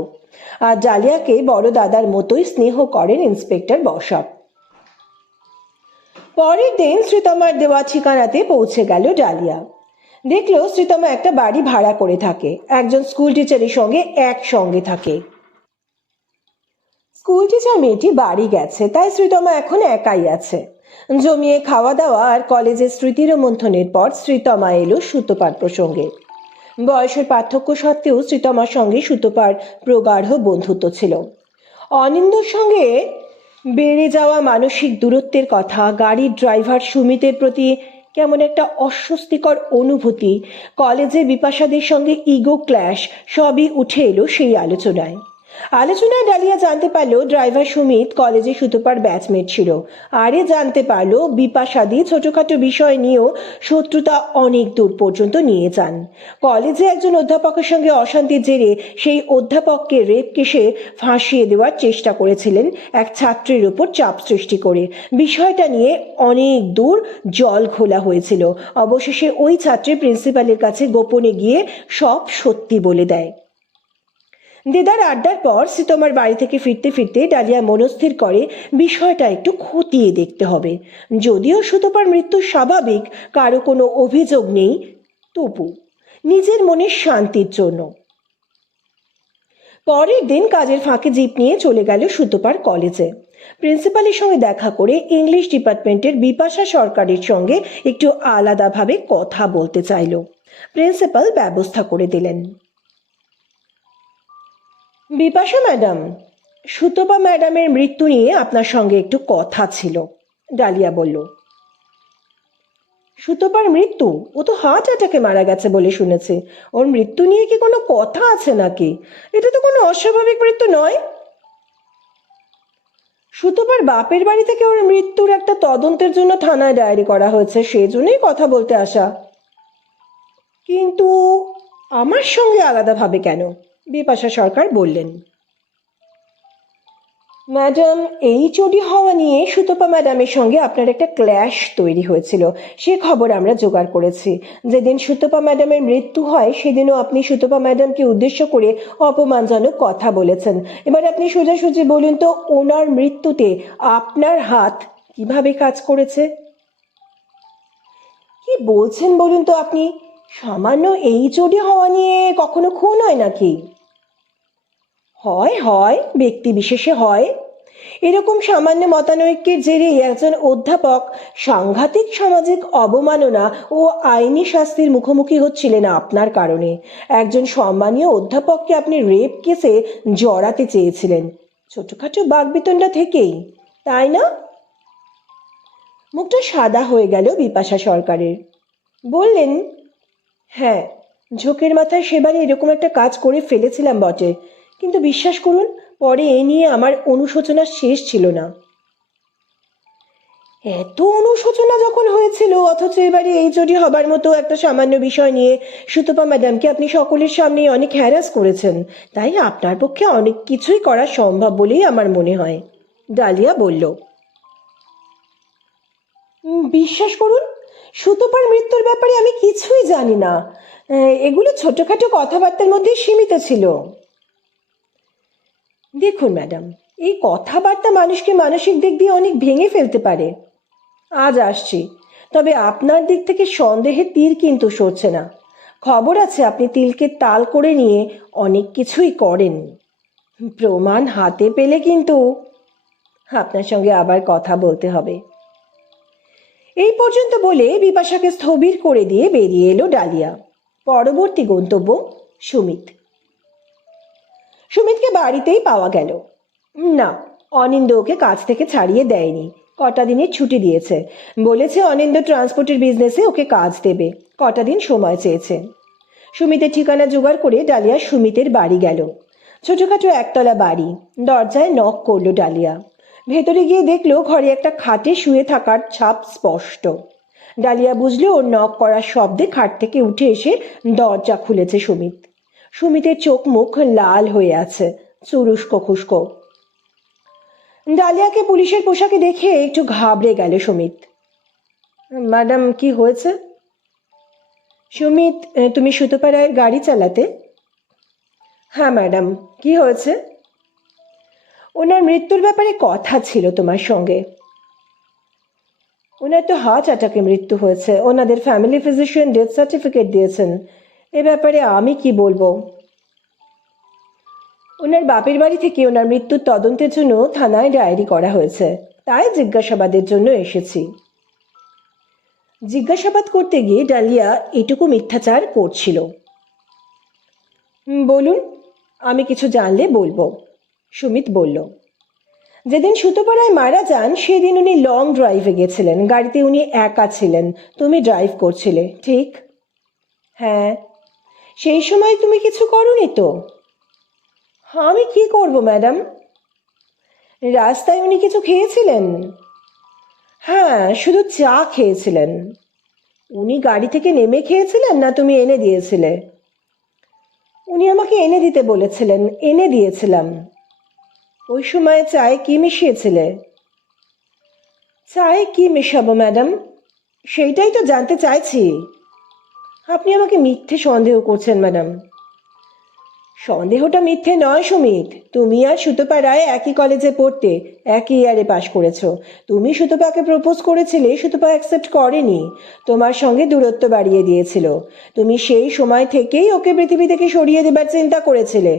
আর ডালিয়াকে বড় দাদার মতোই স্নেহ করেন ইন্সপেক্টর বসাক। পরের দিন শ্রীতমার দেওয়া ঠিকানাতে পৌঁছে গেল ডালিয়া। দেখলো শ্রীতমা একটা বাড়ি ভাড়া করে থাকে, একজন স্কুল টিচারের সঙ্গে একসঙ্গে থাকে। স্কুল টিচার মেয়েটি বাড়ি গেছে, তাই শ্রীতমা এখন একাই আছে। জমিয়ে খাওয়া দাওয়া আর কলেজের স্মৃতি রোমন্থনের পর শ্রীতমা এলো সুতপার প্রসঙ্গে। বয়সের পার্থক্য সত্ত্বেও শ্রীতমার সঙ্গে সুতপার প্রগাঢ় বন্ধুত্ব ছিল। অনিন্দর সঙ্গে বেড়ে যাওয়া মানসিক দূরত্বের কথা, গাড়ির ড্রাইভার সুমিতের প্রতি কেমন একটা অস্বস্তিকর অনুভূতি, কলেজের বিপাশাদের সঙ্গে ইগো ক্ল্যাশ, সবই উঠে এলো সেই আলোচনায়। ডালিয়া জানতে পারলো ড্রাইভার সুমিত কলেজে সুতপার ব্যাচমেট ছিল। আরে জানতে পারলো বিপাশাদি ছোটখাটো বিষয় নিয়েও শত্রুতা অনেক দূর পর্যন্ত নিয়ে যান। কলেজে একজন অধ্যাপকের সঙ্গে অশান্তির জেরে সেই অধ্যাপককে রেপ কেসে ফাঁসিয়ে দেওয়ার চেষ্টা করেছিলেন এক ছাত্রের উপর চাপ সৃষ্টি করে। বিষয়টা নিয়ে অনেক দূর জল ঘোলা হয়েছিল। অবশেষে ওই ছাত্রী প্রিন্সিপালের কাছে গোপনে গিয়ে সব সত্যি বলে দেয়। দেদার আড্ডার পর শ্রীতমার বাড়ি থেকে ফিরতে ফিরতে ডালিয়া মনস্থির করে বিষয়টা একটু খতিয়ে দেখতে হবে। যদিও সুতপার মৃত্যু স্বাভাবিক, কারো কোনো অভিযোগ নেই, তবু নিজের মনের শান্তির জন্য। পরের দিন কাজের ফাঁকে জিপ নিয়ে চলে গেল সুতপার কলেজে। প্রিন্সিপালের সঙ্গে দেখা করে ইংলিশ ডিপার্টমেন্টের বিপাশা সরকারের সঙ্গে একটু আলাদাভাবে কথা বলতে চাইল। প্রিন্সিপাল ব্যবস্থা করে দিলেন। বিপাশা ম্যাডাম, সুতপা ম্যাডামের মৃত্যু নিয়ে আপনার সঙ্গে একটু কথা ছিল, ডালিয়া বলল। সুতপার মৃত্যু? ও তো হার্ট অ্যাটাকে মারা গেছে বলে শুনেছি। ওর মৃত্যু নিয়ে কি কোনো কথা আছে নাকি? এটা তো কোনো অস্বাভাবিক মৃত্যু নয়। সুতপার বাপের বাড়ি থেকে ওর মৃত্যুর একটা তদন্তের জন্য থানায় ডায়েরি করা হয়েছে, সেজন্যই কথা বলতে আসা। কিন্তু আমার সঙ্গে আলাদাভাবে কেন? বিপাশা সরকার বললেন। ম্যাডাম, এই চুরি হওয়া নিয়ে সুতপা ম্যাডামের সঙ্গে আপনার একটা ক্ল্যাশ তৈরি হয়েছিল, সে খবর আমরা জোগাড় করেছি। যেদিন সুতপা ম্যাডামের মৃত্যু হয় সেদিনও আপনি সুতপা ম্যাডামকে উদ্দেশ্য করে অপমানজনক কথা বলেছেন। এবার আপনি সোজাসুজি বলুন তো, ওনার মৃত্যুতে আপনার হাত কিভাবে কাজ করেছে? কি বলছেন বলুন তো আপনি? সামান্য এই চুরি হওয়া নিয়ে কখনো খুন হয় নাকি? হয় হয়, ব্যক্তি বিশেষে হয়। এরকম সামান্য মতানৈক্যের জেরে একজন অধ্যাপক সাংঘাতিক সামাজিক অবমাননা ও আইনি শাস্তির মুখোমুখি হচ্ছিলেন আপনার কারণে। একজন সম্মানীয় অধ্যাপককে আপনি রেপ কেসে জড়াতে চেয়েছিলেন, ছোটখাটো বাকবিতণ্ডা থেকেই, তাই না? মুখটা সাদা হয়ে গেল বিপাশা সরকারের। বললেন, হ্যাঁ, ঝোঁকের মাথায় সেবারে এরকম একটা কাজ করে ফেলেছিলাম বটে, কিন্তু বিশ্বাস করুন, পরে এ নিয়ে আমার অনুশোচনা শেষ ছিল না। এত অনুশোচনা যখন হয়েছিল, অথচ এবারে এই চুরি হবার মতো একটা সামান্য বিষয় নিয়ে সুতপা ম্যাডামকে আপনি সকলের সামনেই অনেক হ্যারাস করেছেন, তাই আপনার পক্ষে অনেক কিছুই করা সম্ভব বলেই আমার মনে হয়, ডালিয়া বলল। বিশ্বাস করুন, সুতপার মৃত্যুর ব্যাপারে আমি কিছুই জানি না। এগুলো ছোটখাটো কথাবার্তার মধ্যে সীমিত ছিল। দেখুন ম্যাডাম, এই কথাবার্তা মানুষকে মানসিক দিক দিয়ে অনেক ভেঙে ফেলতে পারে। আজ আসছি, তবে আপনার দিক থেকে সন্দেহের তীর কিন্তু সরছে না। খবর আছে আপনি তিলকে তাল করে নিয়ে অনেক কিছুই করেন। প্রমাণ হাতে পেলে কিন্তু আপনার সঙ্গে আবার কথা বলতে হবে। এই পর্যন্ত বলে বিপাশাকে স্থবির করে দিয়ে বেরিয়ে এলো ডালিয়া। পরবর্তী গন্তব্য সুমিত। সুমিতকে বাড়িতেই পাওয়া গেল না। অনিন্দ ওকে কাজ থেকে ছাড়িয়ে দেয়নি, কটা দিনের ছুটি দিয়েছে। বলেছে অনিন্দ ট্রান্সপোর্টের বিজনেসে ওকে কাজ দেবে, কটা দিন সময় চেয়েছে। সুমিতের ঠিকানা জোগাড় করে ডালিয়া সুমিতের বাড়ি গেল। ছোটখাটো একতলা বাড়ি। দরজায় নক করলো ডালিয়া। ভেতরে গিয়ে দেখলো ঘরে একটা খাটে শুয়ে থাকার ছাপ স্পষ্ট। ডালিয়া বুঝলো ওর নক করার শব্দে খাট থেকে উঠে এসে দরজা খুলেছে সুমিত। সুমিতের চোখ মুখ লাল হয়ে আছে, চুরুস্কো খুস্কো। ডালিয়াকে পুলিশের পোশাকে দেখে একটু ঘাবড়ে গেল সুমিত। ম্যাডাম, কি হয়েছে? সুমিত, তুমি সুতোপাড়ায় গাড়ি চালাতে? হ্যাঁ ম্যাডাম, কি হয়েছে? ওনার মৃত্যুর ব্যাপারে কথা ছিল তোমার সঙ্গে। ওনার তো হার্ট অ্যাটাকে মৃত্যু হয়েছে। ওনাদের ফ্যামিলি ফিজিশিয়ান ডেথ সার্টিফিকেট দিয়েছেন। এ ব্যাপারে আমি কি বলবো? ওনার বাপের বাড়ি থেকে ওনার মৃত্যুর তদন্তের জন্য থানায় ডায়েরি করা হয়েছে, তাই জিজ্ঞাসাবাদের জন্য এসেছি। জিজ্ঞাসাবাদ করতে গিয়ে ডালিয়া এটুকু মিথ্যাচার করছিল। বলুন, আমি কিছু জানলে বলবো, সুমিত বলল। যেদিন সুতোপাড়ায় মারা যান সেদিন উনি লং ড্রাইভে গেছিলেন। গাড়িতে উনি একা ছিলেন, তুমি ড্রাইভ করছিলে, ঠিক? হ্যাঁ। সেই সময় তুমি কিছু করোনি তো? আমি কি করব ম্যাডাম? রাস্তায় উনি কিছু খেয়েছিলেন? হ্যাঁ, শুধু চা খেয়েছিলেন। উনি গাড়ি থেকে নেমে খেয়েছিলেন না তুমি এনে দিয়েছিলে? উনি আমাকে এনে দিতে বলেছিলেন, এনে দিয়েছিলাম। ওই সময় চায়ে কি মিশিয়েছিলে? চায়ে কি মেশাবো ম্যাডাম? সেইটাই তো জানতে চাইছি। আপনি আমাকে মিথ্যে সন্দেহ করছেন ম্যাডাম। সন্দেহটা মিথ্যে নয় সুমিত। তুমি আর সুতোপাড়ায় একই কলেজে পড়তে, একই ইয়ারে পাশ করেছো। তুমি সুতোপাকে প্রপোজ করেছিলে, সুতোপা অ্যাকসেপ্ট করেনি, তোমার সঙ্গে দূরত্ব বাড়িয়ে দিয়েছিল। তুমি সেই সময় থেকেই ওকে পৃথিবী থেকে সরিয়ে দেবার চিন্তা করেছিলে।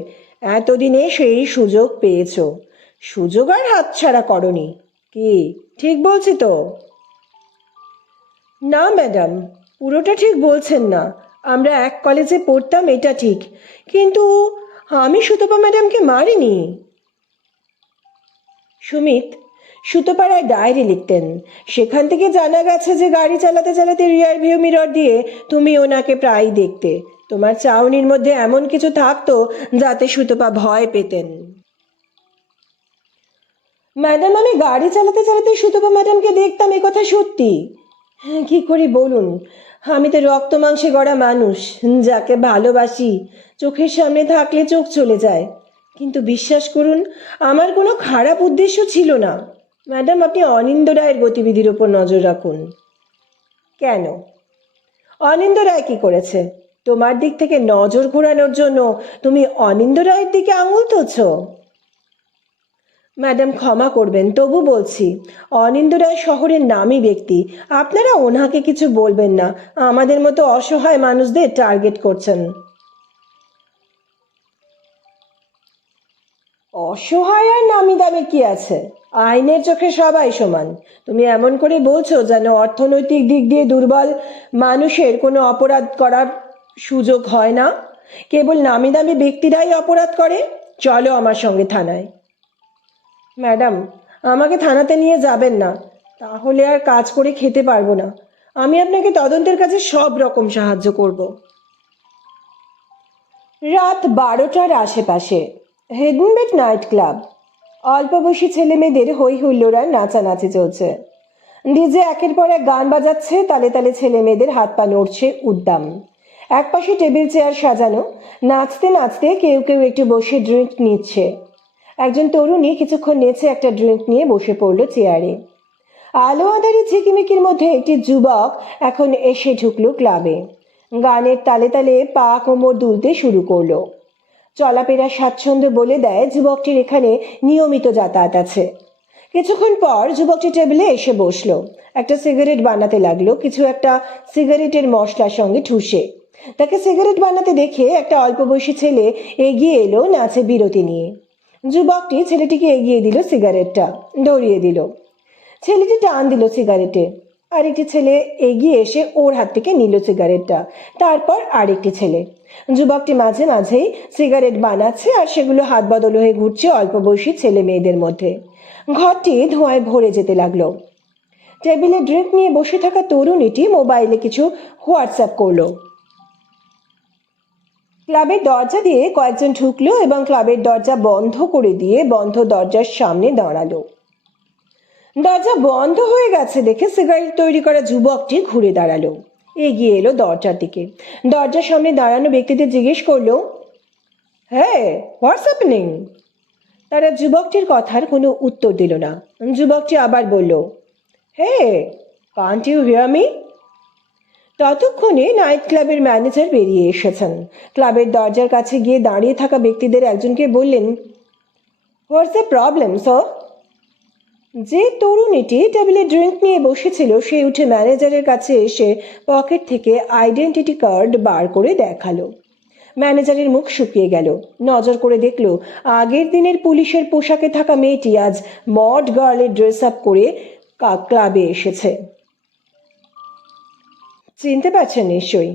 এতদিনে সেই সুযোগ পেয়েছো, সুযোগ আর হাতছাড়া করনি। কি ঠিক বলছি তো? না ম্যাডাম, পুরোটা ঠিক বলছেন না। আমরা এক কলেজে পড়তাম এটা ঠিক, কিন্তু আমি সুতপা ম্যাডামকে মারিনি। সুমিত সুতোপাড়ায় ডায়েরি লিখতেন। সেখান থেকে জানা গেছে যে গাড়ি চালাতে চালাতে রিয়ার ভিউ মিরর দিয়ে তুমি ওনাকে প্রায়ই দেখতে। তোমার চাউনির মধ্যে এমন কিছু থাকতো যাতে সুতপা ভয় পেতেন। ম্যাডাম, আমি গাড়ি চালাতে চালাতে সুতপা ম্যাডামকে দেখতাম, এ কথা সত্যি। হ্যাঁ, কি করি বলুন? আমি তো রক্ত মাংসে গড়া মানুষ, যাকে ভালোবাসি চোখের সামনে থাকলে চোখ চলে যায়। কিন্তু বিশ্বাস করুন, আমার কোনো খারাপ উদ্দেশ্য ছিল না। ম্যাডাম, আপনি অনিন্দ রায়ের গতিবিধির ওপর নজর রাখুন। কেন? অনিন্দ রায় কি করেছে? তোমার দিক থেকে নজর ঘোরানোর জন্য তুমি অনিন্দ রায়ের দিকে আঙুল তুলছ? ম্যাডাম, ক্ষমা করবেন, তবু বলছি, অনিন্দ রায় শহরের নামী ব্যক্তি। আপনারা ওনাকে কিছু বলবেন না। আমাদের মতো অসহায় মানুষদের টার্গেট করছেন। অসহায় আর নামি দামি কি আছে? আইনের চোখে সবাই সমান। তুমি এমন করে বলছো যেন অর্থনৈতিক দিক দিয়ে দুর্বল মানুষের কোনো অপরাধ করার সুযোগ হয় না। কেবল নামি দামি ব্যক্তিরাই অপরাধ করে। চলো আমার সঙ্গে থানায়। ম্যাডাম, আমাকে থানাতে নিয়ে যাবেন না, তাহলে আর কাজ করে খেতে পারবো না। আমি আপনাকে তদন্তের কাজে সব রকম সাহায্য করব। রাত 12টার আশেপাশে হেডেনবেট নাইট ক্লাব। অল্প বয়সী ছেলে মেয়েদের হই হুল্লোড় আর নাচানাচি চলছে। ডিজে একের পর এক গান বাজাচ্ছে, তালে তালে ছেলে মেয়েদের হাত পা নড়ছে উদ্দাম। একপাশে টেবিল চেয়ার সাজানো, নাচতে নাচতে কেউ কেউ একটু বসে ড্রিঙ্ক নিচ্ছে। একজন তরুণী কিছুক্ষণ নেচে একটা ড্রিঙ্ক নিয়ে বসে পড়ল চেয়ারে। আলো আঁধারি ঝিকিমিকির মধ্যে একটি যুবক এখন এসে ঢুকলো ক্লাবে। গানের তালে তালে পা কোমর দুলতে শুরু করলো। চলাফেরা স্বাচ্ছন্দ্য বলে দেয় যুবকটির এখানে নিয়মিত যাতায়াত আছে। কিছুক্ষণ পর যুবকটি টেবিলে এসে বসলো। একটা সিগারেট বানাতে লাগলো, কিছু একটা সিগারেটের মশলার সঙ্গে ঠুসে। তাকে সিগারেট বানাতে দেখে একটা অল্প বয়সী ছেলে এগিয়ে এলো নাচে বিরতি নিয়ে। যুবকটি ছেলেটিকে এগিয়ে দিল, সিগারেটটা ধরিয়ে দিল। ছেলেটি টান দিল সিগারেটে। আরেকটি ছেলে এগিয়ে এসে ওর হাত থেকে নিল সিগারেটটা। তারপর আরেকটি ছেলে। যুবকটি মাঝে মাঝেই সিগারেট বানাচ্ছে আর সেগুলো হাত বদল হয়ে ঘুরছে অল্প বয়সী ছেলে মেয়েদের মধ্যে। ঘরটি ধোঁয়ায় ভরে যেতে লাগলো। টেবিলে ড্রিঙ্ক নিয়ে বসে থাকা তরুণীটি মোবাইলে কিছু হোয়াটসঅ্যাপ করলো। ক্লাবের দরজা দিয়ে কয়েকজন ঢুকলো এবং ক্লাবের দরজা বন্ধ করে দিয়ে বন্ধ দরজার সামনে দাঁড়ালো। দরজা বন্ধ হয়ে গেছে দেখে সিগারেট তৈরি করা যুবকটি ঘুরে দাঁড়ালো, এগিয়ে এলো দরজার দিকে। দরজার সামনে দাঁড়ানো ব্যক্তিদের জিজ্ঞেস করলো, হ্যাঁ, হোয়াটস হ্যাপেনিং? তারা যুবকটির কথার কোনো উত্তর দিল না। যুবকটি আবার বলল, হে, কান্ট ইউ হিয়ার মি? ততক্ষণে নাইট ক্লাবের ম্যানেজার বেরিয়ে এসেছেন। ক্লাবের দরজার কাছে গিয়ে দাঁড়িয়ে থাকা ব্যক্তিদের একজনকে বললেন, হোয়াটস দ্য প্রবলেম স্যার? যে তরুণীটি টেবিলে ড্রিঙ্ক নিয়ে বসেছিল সে উঠে ম্যানেজারের কাছে এসে পকেট থেকে আইডেন্টিটি কার্ড বার করে দেখালো। ম্যানেজারের মুখ শুকিয়ে গেল। নজর করে দেখল আগের দিনের পুলিশের পোশাকে থাকা মেয়েটি আজ মড গার্লের ড্রেস আপ করে ক্লাবে এসেছে। চিনতে পারছেন নিশ্চয়ই?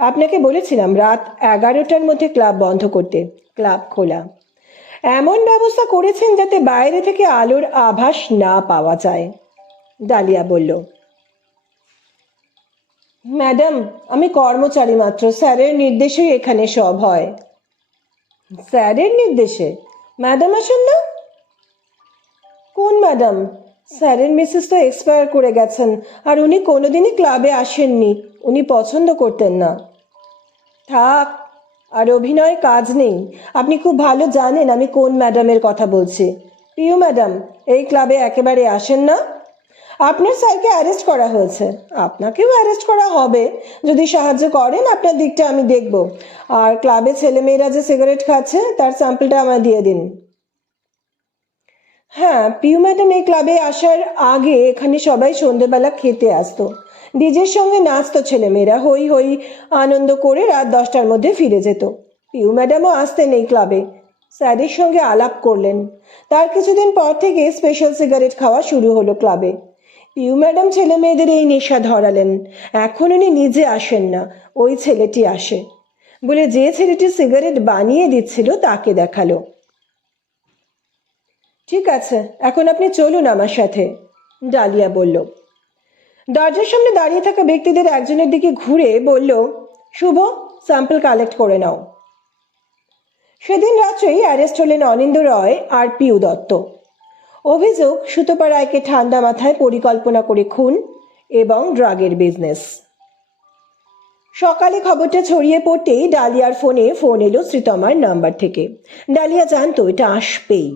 আপনাকে বলেছিলাম রাত 11টার মধ্যে ক্লাব বন্ধ করতে। ক্লাব খোলা। এমন ব্যবস্থা করেছেন যাতে বাইরে থেকে আলোর আভাস না পাওয়া যায়। ডালিয়া বলল, ম্যাডাম, আমি কর্মচারী মাত্র, স্যারের নির্দেশেই এখানে সব হয়। স্যারের নির্দেশে? ম্যাডাম আসেন না? কোন ম্যাডাম? স্যারের মিসেস তো এক্সপায়ার করে গেছেন আর উনি কোনোদিনই ক্লাবে আসেননি। উনি পছন্দ করতেন না। থাক, আর অভিনয় কাজ নেই। আপনি খুব ভালো জানেন আমি কোন ম্যাডামের কথা বলছি। পিউ ম্যাডাম এই ক্লাবে একেবারে আসেন না। আপনার স্যারকে অ্যারেস্ট করা হয়েছে, আপনাকেও অ্যারেস্ট করা হবে। যদি সাহায্য করেন আপনার দিকটা আমি দেখব। আর ক্লাবে ছেলেমেয়েরা যে সিগারেট খাচ্ছে তার স্যাম্পলটা আমায় দিয়ে দিন। হ্যাঁ, পিউ ম্যাডাম এই ক্লাবে আসার আগে এখানে সবাই সন্ধেবেলা খেতে আসতো। ডিজের সঙ্গে নাচতো ছেলেমেয়েরা, হই হই আনন্দ করে রাত 10টার মধ্যে ফিরে যেত। পিউ ম্যাডামও আসতেন এই ক্লাবে। স্যারের সঙ্গে আলাপ করলেন। তার কিছুদিন পর থেকে স্পেশাল সিগারেট খাওয়া শুরু হলো ক্লাবে। পিউ ম্যাডাম ছেলে মেয়েদের এই নেশা ধরালেন। এখন উনি নিজে আসেন না, ওই ছেলেটি আসে বলে যে ছেলেটি সিগারেট বানিয়ে দিচ্ছিল তাকে দেখালো। ঠিক আছে, এখন আপনি চলুন আমার সাথে, ডালিয়া বলল। দরজার সামনে দাঁড়িয়ে থাকা ব্যক্তিদের একজনের দিকে ঘুরে বলল, শুভ, স্যাম্পল কালেক্ট করে নাও। সেদিন রাত্রেই অ্যারেস্ট হলেন অনিন্দ রয় আর পিউ দত্ত। অভিযোগ সুতপা রায়কে ঠান্ডা মাথায় পরিকল্পনা করে খুন এবং ড্রাগের বিজনেস। সকালে খবরটা ছড়িয়ে পড়তেই ডালিয়ার ফোনে ফোন এলো শ্রীতমার নাম্বার থেকে। ডালিয়া জানতো এটা আসবেই।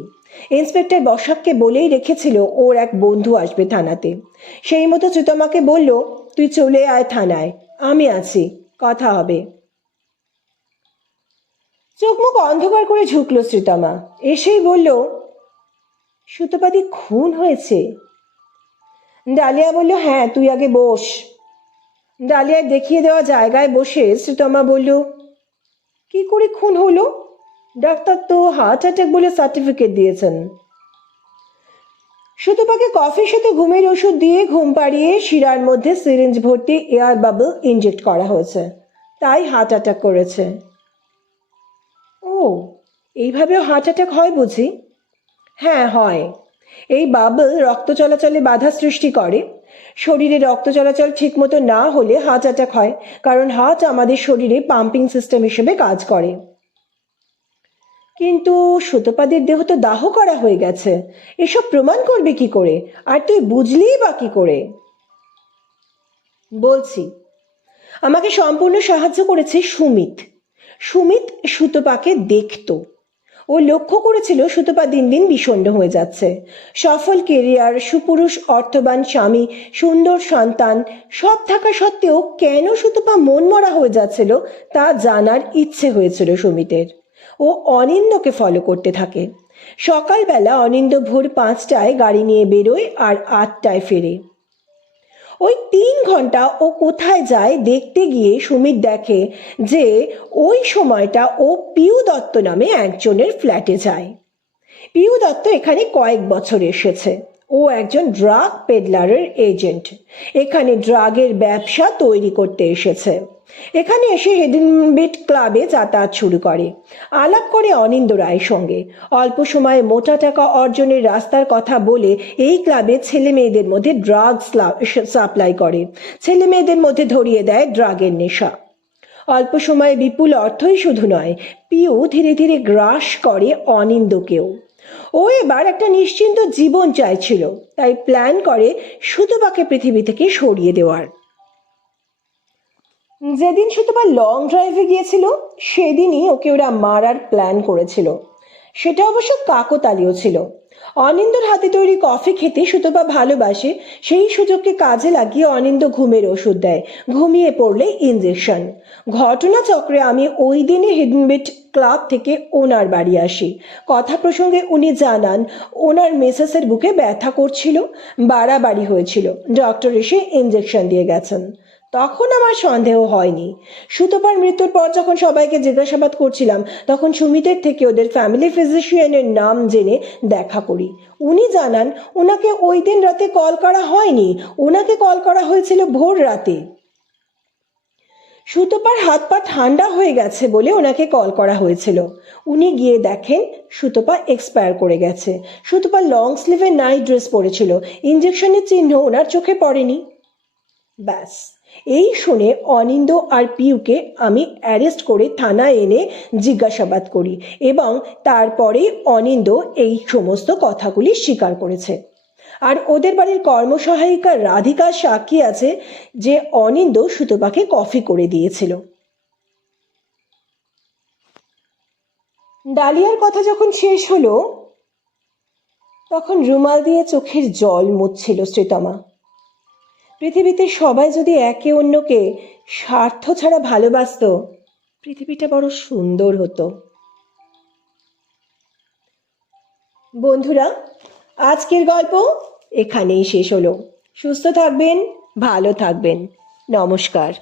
ইন্সপেক্টর বসাককে বলেই রেখেছিল ওর এক বন্ধু আসবে থানাতে। সেই মতো শ্রীতমাকে বলল, তুই চলে আয় থানায়, আমি আছি, কথা হবে। চোখ মুখ অন্ধকার করে ঝুঁকল শ্রীতমা। এসেই বলল, সুতপাদি খুন হয়েছে? ডালিয়া বলল, হ্যাঁ, তুই আগে বস। ডালিয়ার দেখিয়ে দেওয়া জায়গায় বসে শ্রীতমা বলল, কি করে খুন হলো? ডাক্তার তো হার্ট অ্যাটাক বলে সার্টিফিকেট দিয়েছেন। সুতপাকে কফির সাথে ঘুমের ওষুধ দিয়ে ঘুম পাড়িয়ে শিরার মধ্যে সিরিঞ্জ ভর্তি এয়ার বাবল ইনজেক্ট করা হয়েছে, তাই হার্ট অ্যাটাক করেছে। ও, এইভাবেও হার্ট অ্যাটাক হয় বুঝি? হ্যাঁ হয়। এই বাবল রক্ত চলাচলে বাধা সৃষ্টি করে। শরীরে রক্ত চলাচল ঠিক মতো না হলে হার্ট অ্যাটাক হয়, কারণ হার্ট আমাদের শরীরে পাম্পিং সিস্টেম হিসেবে কাজ করে। কিন্তু সুতপাদের দেহ তো দাহ করা হয়ে গেছে, এসব প্রমাণ করবে কি করে? আর তুই বুঝলিই বা কি করে? বলছি, আমাকে সম্পূর্ণ সাহায্য করেছে সুমিত। সুমিত সুতপাকে দেখতো। ও লক্ষ্য করেছিল সুতপা দিন দিন বিষণ্ণ হয়ে যাচ্ছে। সফল কেরিয়ার, সুপুরুষ অর্থবান স্বামী, সুন্দর সন্তান সব থাকা সত্ত্বেও কেন সুতপা মনমরা হয়ে যাচ্ছিল তা জানার ইচ্ছে হয়েছিল সুমিতের। ও অনিন্দকে ফলো করতে থাকে। সকালবেলা অনিন্দ ভোর 5টায় গাড়ি নিয়ে বেরোয় আর 8টায় ফেরে। ওই 3 ঘন্টা ও কোথায় যায় দেখতে গিয়ে সুমিত দেখে যে ওই সময়টা ও পিউ দত্ত নামে একজনের ফ্ল্যাটে যায়। পিউ দত্ত এখানে কয়েক বছর এসেছে। ও একজন ড্রাগ পেডলারের এজেন্ট। এখানে ড্রাগের ব্যবসা তৈরি করতে এসেছে। এখানে এসে হেডেনবিট ক্লাবে যাতায়াত শুরু করে। আলাপ করে অনিন্দ রায়ের সঙ্গে। অল্প সময়ে মোটা টাকা অর্জনের রাস্তার কথা বলে এই ক্লাবে ছেলে মেয়েদের মধ্যে ড্রাগ সাপ্লাই করে, ছেলে মেয়েদের মধ্যে ধরিয়ে দেয় ড্রাগের নেশা। অল্প সময়ে বিপুল অর্থই শুধু নয়, পিউ ধীরে ধীরে গ্রাস করে অনিন্দকেও। ও এবার একটা নিশ্চিন্ত জীবন চাইছিল, তাই প্ল্যান করে সুতপাকে পৃথিবী থেকে সরিয়ে দেওয়ার। যেদিন সুতপা লং ড্রাইভে গিয়েছিল সেদিনই ওকে ওরা মারার প্ল্যান করেছিল। সেটা অবশ্য কাকতালীয় ছিল। অনিন্দর হাতে তৈরি কফি খেতে সুতপা ভালোবাসে। সেই সুযোগকে কাজে লাগিয়ে অনিন্দ ঘুমের ওষুধ দেয়, ঘুমিয়ে পড়লে ইঞ্জেকশন। ঘটনাচক্রে আমি ওই দিনে হেডেনবিট ক্লাব থেকে ওনার বাড়ি আসি। কথা প্রসঙ্গে উনি জানান ওনার মেসেসের বুকে ব্যথা করছিল, বাড়াবাড়ি হয়েছিল। ডক্টর এসে ইঞ্জেকশন দিয়ে গেছেন। তখন আমার সন্দেহ হয়নি। সুতপার মৃত্যুর পর যখন সবাইকে জিজ্ঞাসাবাদ করছিলাম তখন সুমিতের থেকে ওদের ফ্যামিলি ফিজিশিয়ানের নাম জেনে দেখা করি। উনি জানান ওনাকে ওই দিন রাতে কল করা হয়নি, ওনাকে কল করা হয়েছিল ভোর রাতে। সুতপার হাত পা ঠান্ডা হয়ে গেছে বলে ওনাকে কল করা হয়েছিল। উনি গিয়ে দেখেন সুতপা এক্সপায়ার করে গেছে। সুতপা লং স্লিভের নাইট ড্রেস পরেছিল, ইঞ্জেকশনের চিহ্ন ওনার চোখে পড়েনি। ব্যাস, এই শুনে অনিন্দ আর পিউকে আমি অ্যারেস্ট করে থানায় এনে জিজ্ঞাসাবাদ করি এবং তারপরে অনিন্দ এই সমস্ত কথাগুলি স্বীকার করেছে। আর ওদের বাড়ির কর্মসহায়িকা রাধিকা সাক্ষী আছে যে অনিন্দ সুতপাকে কফি করে দিয়েছিল। ডালিয়ার কথা যখন শেষ হলো তখন রুমাল দিয়ে চোখের জল মুছছিল শ্রীতমা। পৃথিবীতে সবাই যদি একে অন্যকে স্বার্থ ছাড়া ভালোবাসত, পৃথিবীটা বড় সুন্দর হতো। বন্ধুরা, আজকের গল্প এখানেই শেষ হলো। সুস্থ থাকবেন, ভালো থাকবেন। নমস্কার।